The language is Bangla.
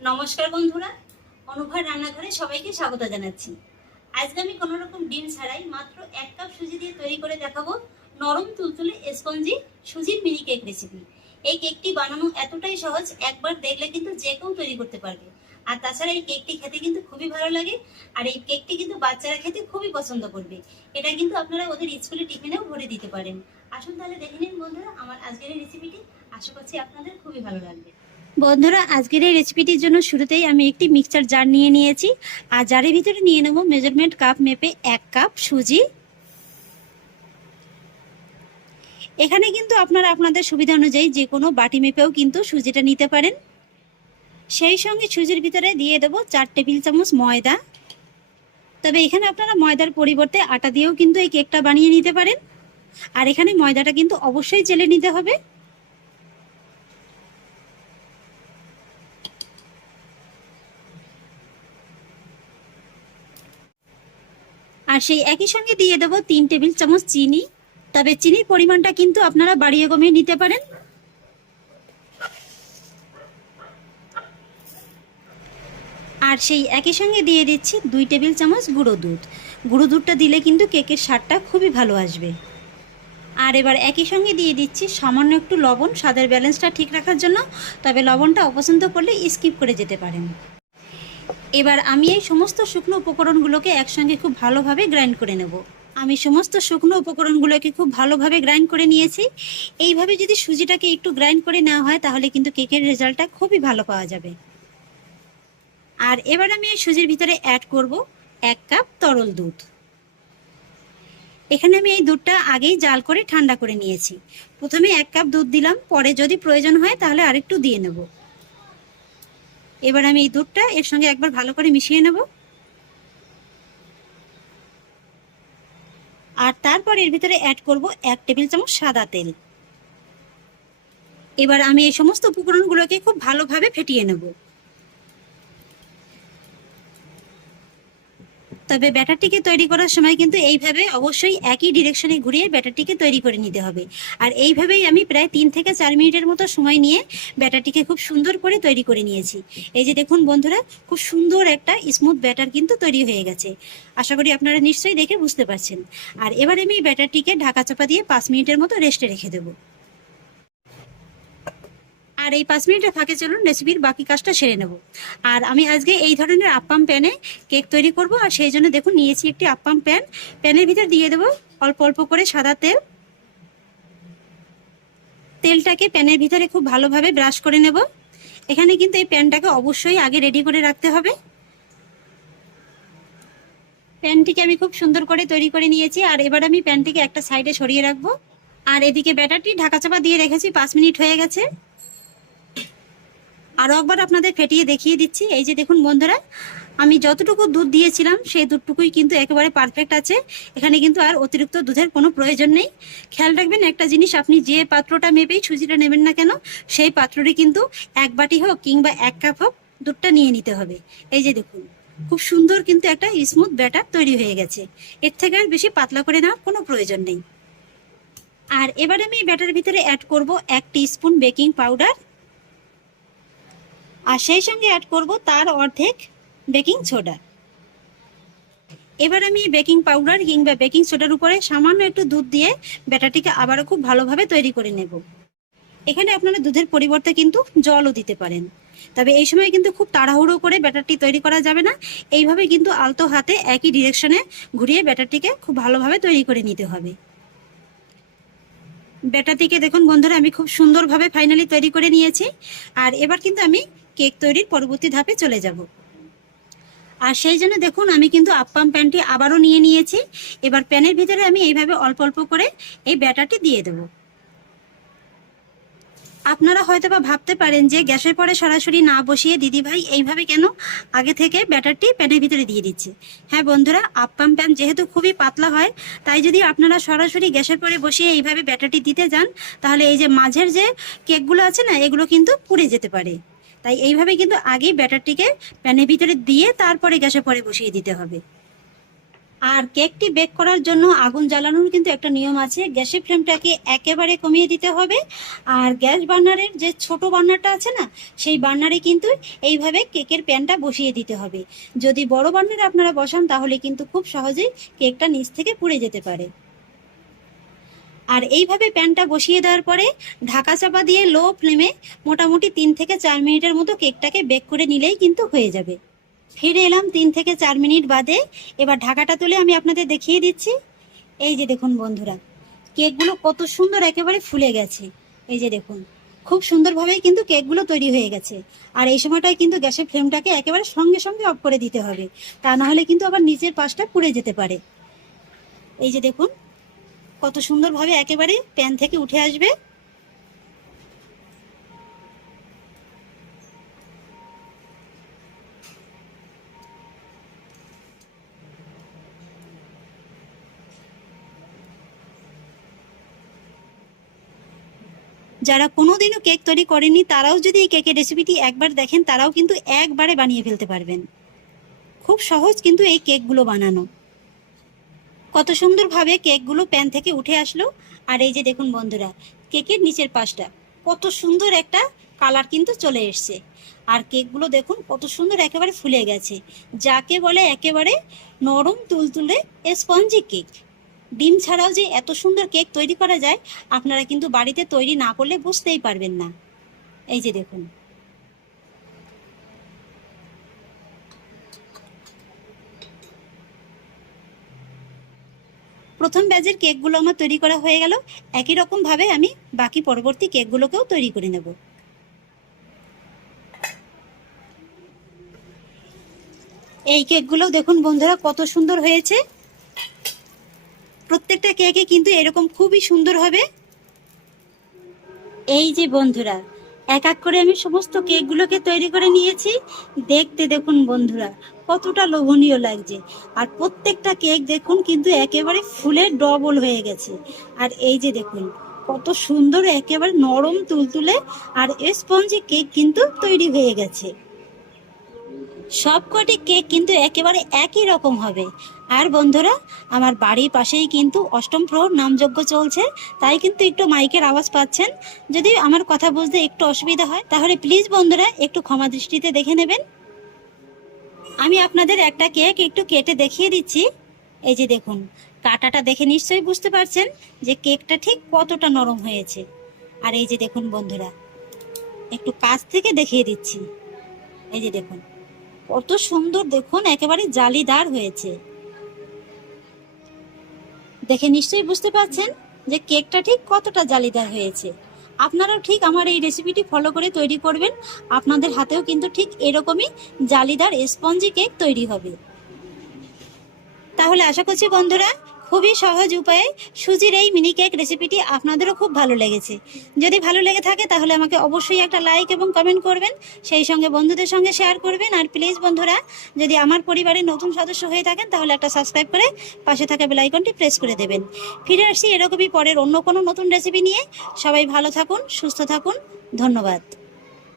নমস্কার বন্ধুরা অনুভব রান্নাঘরে সবাইকে স্বাগত জানাচ্ছি। আজকে আমি কোনো রকম ডিম ছাড়াই মাত্র এক কাপ সুজি দিয়ে তৈরি করে দেখাবো নরম তুলতুলে স্পঞ্জি সুজির মিনি কেক রেসিপি এই কেকটি বানানো এতটাই সহজ, একবার দেখলে কিন্তু যে কেউ তৈরি করতে পারবে। আর তাছাড়া এই কেকটি খেতে কিন্তু খুবই ভালো লাগে, আর এই কেকটি কিন্তু বাচ্চারা খেতে খুবই পছন্দ করবে। এটা কিন্তু আপনারা ওদের স্কুলে টিফিনেও ভরে দিতে পারেন। আসুন তাহলে দেখে নিন বন্ধুরা, আমার আজকের এই রেসিপিটি আশা করছি আপনাদের খুবই ভালো লাগবে। বন্ধুরা, আজকের এই রেসিপিটির জন্য শুরুতেই আমি একটি মিক্সচার জার নিয়ে নিয়েছি। আর জারের ভিতরে নিয়ে নেব মেজারমেন্ট কাপ মেপে এক কাপ সুজি। এখানে কিন্তু আপনারা আপনাদের সুবিধা অনুযায়ী যে কোনো বাটি মেপেও কিন্তু সুজিটা নিতে পারেন। সেই সঙ্গে সুজির ভিতরে দিয়ে দেবো চার টেবিল চামচ ময়দা। তবে এখানে আপনারা ময়দার পরিবর্তে আটা দিয়েও কিন্তু এই কেকটা বানিয়ে নিতে পারেন। আর এখানে ময়দাটা কিন্তু অবশ্যই জেলে নিতে হবে। আর সেই একই সঙ্গে দিয়ে দেবো তিন টেবিল চামচ চিনি। তবে চিনির পরিমাণটা কিন্তু আপনারা বাড়িয়ে কমিয়ে নিতে পারেন। আর সেই একই সঙ্গে দিয়ে দিচ্ছি দুই টেবিল চামচ গুঁড়ো দুধ। গুঁড়ো দুধটা দিলে কিন্তু কেকের স্বাদটা খুবই ভালো আসবে। আর এবার একই সঙ্গে দিয়ে দিচ্ছি সামান্য একটু লবণ। স্বাদের ব্যালেন্সটা ঠিক রাখার জন্য। তবে লবণটা অপছন্দ করলে স্কিপ করে যেতে পারেন। এবার আমি এই সমস্ত শুকনো উপকরণগুলোকে একসঙ্গে খুব ভালোভাবে গ্রাইন্ড করে নেব। আমি সমস্ত শুকনো উপকরণগুলোকে খুব ভালোভাবে গ্রাইন্ড করে নিয়েছি। এইভাবে যদি সুজিটাকে একটু গ্রাইন্ড করে নেওয়া হয়, তাহলে কিন্তু কেকের রেজাল্টটা খুবই ভালো পাওয়া যাবে। আর এবার আমি এই সুজির ভিতরে অ্যাড করব এক কাপ তরল দুধ। এখানে আমি এই দুধটা আগেই জাল করে ঠান্ডা করে নিয়েছি। প্রথমে এক কাপ দুধ দিলাম, পরে যদি প্রয়োজন হয় তাহলে আরেকটু দিয়ে নেব। এবার আমি এই দুধটা এর সঙ্গে একবার ভালো করে মিশিয়ে নেব। আর তারপর এর ভিতরে অ্যাড করব এক টেবিল চামচ সাদা তেল। এবার আমি এই সমস্ত উপকরণগুলোকে খুব ভালোভাবে ফেটিয়ে নেব। তবে ব্যাটারটিকে তৈরি করার সময় কিন্তু এইভাবে অবশ্যই একই ডিরেকশনে ঘুরিয়ে ব্যাটারটিকে তৈরি করে নিতে হবে। আর এইভাবেই আমি প্রায় তিন থেকে চার মিনিটের মতো সময় নিয়ে ব্যাটারটিকে খুব সুন্দর করে তৈরি করে নিয়েছি। এই যে দেখুন বন্ধুরা, খুব সুন্দর একটা স্মুথ ব্যাটার কিন্তু তৈরি হয়ে গেছে। আশা করি আপনারা নিশ্চয়ই দেখে বুঝতে পারছেন। আর এবার আমি ব্যাটারটিকে ঢাকা চাপা দিয়ে পাঁচ মিনিটের মতো রেস্টে রেখে দেবো। আর এই পাঁচ মিনিটের ফাঁকে চলুন রেসিপির বাকি কাজটা সেরে নেব। আর আমি আজকে এই ধরনের আপ্পাম প্যানে কেক তৈরি করব, আর সেই জন্য দেখুন নিয়েছি একটি আপ্পাম প্যান প্যানের ভিতর দিয়ে দেবো অল্প অল্প করে সাদা তেল। তেলটাকে প্যানের ভিতরে খুব ভালোভাবে ব্রাশ করে নেব। এখানে কিন্তু এই প্যানটাকে অবশ্যই আগে রেডি করে রাখতে হবে। প্যানটিকে আমি খুব সুন্দর করে তৈরি করে নিয়েছি, আর এবার আমি প্যানটিকে একটা সাইডে সরিয়ে রাখব। আর এদিকে ব্যাটারটি ঢাকা চাপা দিয়ে রেখেছি, পাঁচ মিনিট হয়ে গেছে। আরও একবার আপনাদের ফেটিয়ে দেখিয়ে দিচ্ছি। এই যে দেখুন বন্ধুরা, আমি যতটুকু দুধ দিয়েছিলাম, সেই দুধটুকুই কিন্তু একেবারে পারফেক্ট আছে। এখানে কিন্তু আর অতিরিক্ত দুধের কোনো প্রয়োজন নেই। খেয়াল রাখবেন, একটা জিনিস আপনি যে পাত্রটা মেপেই সুজিটা নেবেন না কেন, সেই পাত্রটি কিন্তু এক বাটি হোক কিংবা এক কাপ হোক দুধটা নিয়ে নিতে হবে। এই যে দেখুন, খুব সুন্দর কিন্তু একটা স্মুথ ব্যাটার তৈরি হয়ে গেছে। এর থেকে আর বেশি পাতলা করে নেওয়ার কোনো প্রয়োজন নেই। আর এবার আমি ব্যাটার ভিতরে অ্যাড করব এক স্পুন বেকিং পাউডার আর সেই সঙ্গে অ্যাড করব তার অর্ধেক বেকিং সোডা এবার আমি বেকিং পাউডার কিংবা বেকিং সোডার উপরে সামান্য একটু দুধ দিয়ে ব্যাটারটিকে আবারও খুব ভালোভাবে তৈরি করে নেব। এখানে আপনারা দুধের পরিবর্তে কিন্তু জলও দিতে পারেন। তবে এই সময় কিন্তু খুব তাড়াহুড়ো করে ব্যাটারটি তৈরি করা যাবে না। এইভাবে কিন্তু আলতো হাতে একই ডিরেকশনে ঘুরিয়ে ব্যাটারটিকে খুব ভালোভাবে তৈরি করে নিতে হবে। ব্যাটারটিকে দেখুন বন্ধুরা, আমি খুব সুন্দরভাবে ফাইনালি তৈরি করে নিয়েছি। আর এবার কিন্তু আমি কেক তৈরির পরবর্তী ধাপে চলে যাব। আর সেই জন্য দেখুন, আমি কিন্তু আপ্পাম প্যানটি আবারও নিয়ে নিয়েছি। এবার প্যানের ভিতরে আমি এইভাবে অল্প অল্প করে এই ব্যাটারটি দিয়ে দেব। আপনারা হয়তো বা ভাবতে পারেন যে গ্যাসের পরে সরাসরি না বসিয়ে দিদিভাই এইভাবে কেন আগে থেকে ব্যাটারটি প্যানের ভিতরে দিয়ে দিচ্ছে। হ্যাঁ বন্ধুরা, আপ্পাম প্যান যেহেতু খুবই পাতলা হয়, তাই যদি আপনারা সরাসরি গ্যাসের পরে বসিয়ে এইভাবে ব্যাটারটি দিতে যান, তাহলে এই যে মাঝের যে কেকগুলো আছে না, এগুলো কিন্তু পুড়ে যেতে পারে। তাই এইভাবে কিন্তু আগেই ব্যাটারটিকে প্যানের ভিতরে দিয়ে তারপরে গ্যাসে পরে বসিয়ে দিতে হবে। আর কেকটি বেক করার জন্য আগুন জ্বালানোর কিন্তু একটা নিয়ম আছে। গ্যাসের ফ্লেমটাকে একেবারে কমিয়ে দিতে হবে। আর গ্যাস বার্নারের যে ছোট বার্নারটা আছে না, সেই বার্নারে কিন্তু এইভাবে কেকের প্যানটা বসিয়ে দিতে হবে। যদি বড় বার্নারে আপনারা বসান, তাহলে কিন্তু খুব সহজেই কেকটা নিচ থেকে পুড়ে যেতে পারে। আর এইভাবে প্যানটা বসিয়ে দেওয়ার পরে ঢাকা চাপা দিয়ে লো ফ্লেমে মোটামুটি তিন থেকে চার মিনিটের মতো কেকটাকে বেক করে নিলেই কিন্তু হয়ে যাবে। ফিরে এলাম তিন থেকে চার মিনিট বাদে এবার ঢাকাটা তুলে আমি আপনাদের দেখিয়ে দিচ্ছি। এই যে দেখুন বন্ধুরা, কেকগুলো কত সুন্দর একেবারে ফুলে গেছে। এই যে দেখুন, খুব সুন্দরভাবেই কিন্তু কেকগুলো তৈরি হয়ে গেছে। আর এই সময়টায় কিন্তু গ্যাসের ফ্লেমটাকে একেবারে সঙ্গে সঙ্গে অফ করে দিতে হবে। তা না হলে কিন্তু আবার নিচের পাশটা পুড়ে যেতে পারে। এই যে দেখুন কত সুন্দরভাবে একেবারে প্যান থেকে উঠে আসবে। যারা কোনোদিনও কেক তৈরি করেনি তারাও যদি এই কেকের রেসিপিটি একবার দেখেন, তারাও কিন্তু একবারে বানিয়ে ফেলতে পারবেন। খুব সহজ কিন্তু এই কেকগুলো বানানো। কত সুন্দরভাবে কেকগুলো প্যান থেকে উঠে আসলো। আর এই যে দেখুন বন্ধুরা, কেকের নিচের পাশটা, কত সুন্দর একটা কালার কিন্তু চলে এসছে। আর কেকগুলো দেখুন কত সুন্দর একেবারে ফুলে গেছে, যাকে বলে একেবারে নরম তুলতুলে স্পঞ্জি কেক। ডিম ছাড়াও যে এত সুন্দর কেক তৈরি করা যায়, আপনারা কিন্তু বাড়িতে তৈরি না করলে বুঝতেই পারবেন না। এই যে দেখুন। প্রথম ব্যাচের কেকগুলো আমার তৈরি করা হয়ে গেল। একই রকম ভাবে আমি বাকি পরবর্তী কেকগুলোকেও তৈরি করে নেব। এই কেকগুলো দেখুন বন্ধুরা, কত সুন্দর হয়েছে। প্রত্যেকটা কেকে কিন্তু এরকম খুবই সুন্দর হবে। এই যে বন্ধুরা, এক এক করে আমি সমস্ত কেকগুলোকে তৈরি করে নিয়েছি। দেখতে দেখুন বন্ধুরা কতটা লোভনীয় লাগছে। আর প্রত্যেকটা কেক দেখুন কিন্তু একেবারে ফুলের ডবল হয়ে গেছে। আর এই যে দেখুন, কত সুন্দর একেবারে নরম তুলতুলে আর স্পঞ্জি কেক কিন্তু তৈরি হয়ে গেছে। সবকটি কেক কিন্তু একেবারে একই রকম হবে। আর বন্ধুরা, আমার বাড়ির পাশেই কিন্তু অষ্টম প্রহর নামযজ্ঞ চলছে, তাই কিন্তু একটু মাইকের আওয়াজ পাচ্ছেন। যদি আমার কথা বুঝতে একটু অসুবিধা হয়, তাহলে প্লিজ বন্ধুরা, একটু ক্ষমা দৃষ্টিতে দেখে নেবেন। আমি আপনাদের একটা কেক একটু কেটে দেখিয়ে দিচ্ছি। এই যে দেখুন, কাটাটা দেখে নিশ্চয়ই বুঝতে পারছেন যে কেকটা ঠিক কতটা নরম হয়েছে। আর এই যে দেখুন বন্ধুরা, একটু কাছ থেকে দেখিয়ে দিচ্ছি। এই যে দেখুন, কত সুন্দর দেখুন, একেবারে জালিদার হয়েছে। দেখে নিশ্চয়ই বুঝতে পারছেন যে কেকটা ঠিক কতটা জালিদার হয়েছে। আপনারাও ঠিক আমার এই রেসিপিটি ফলো করে তৈরি করবেন। আপনাদের হাতেও কিন্তু ঠিক এরকমই জালিদার স্পঞ্জি কেক তৈরি হবে। তাহলে আশা করছি বন্ধুরা খুবই সহজ উপায়ে সুজির এই মিনি কেক রেসিপিটি আপনাদেরও খুব ভালো লেগেছে। যদি ভালো লেগে থাকে তাহলে আমাকে অবশ্যই একটা লাইক এবং কমেন্ট করবেন, সেই সঙ্গে বন্ধুদের সঙ্গে শেয়ার করবেন। আর প্লিজ বন্ধুরা, যদি আমার পরিবারের নতুন সদস্য হয়ে থাকেন, তাহলে একটা সাবস্ক্রাইব করে পাশে থাকা বেলাইকনটি প্রেস করে দেবেন। ফিরে আসছি এরকমই পরের অন্য কোনো নতুন রেসিপি নিয়ে। সবাই ভালো থাকুন, সুস্থ থাকুন। ধন্যবাদ।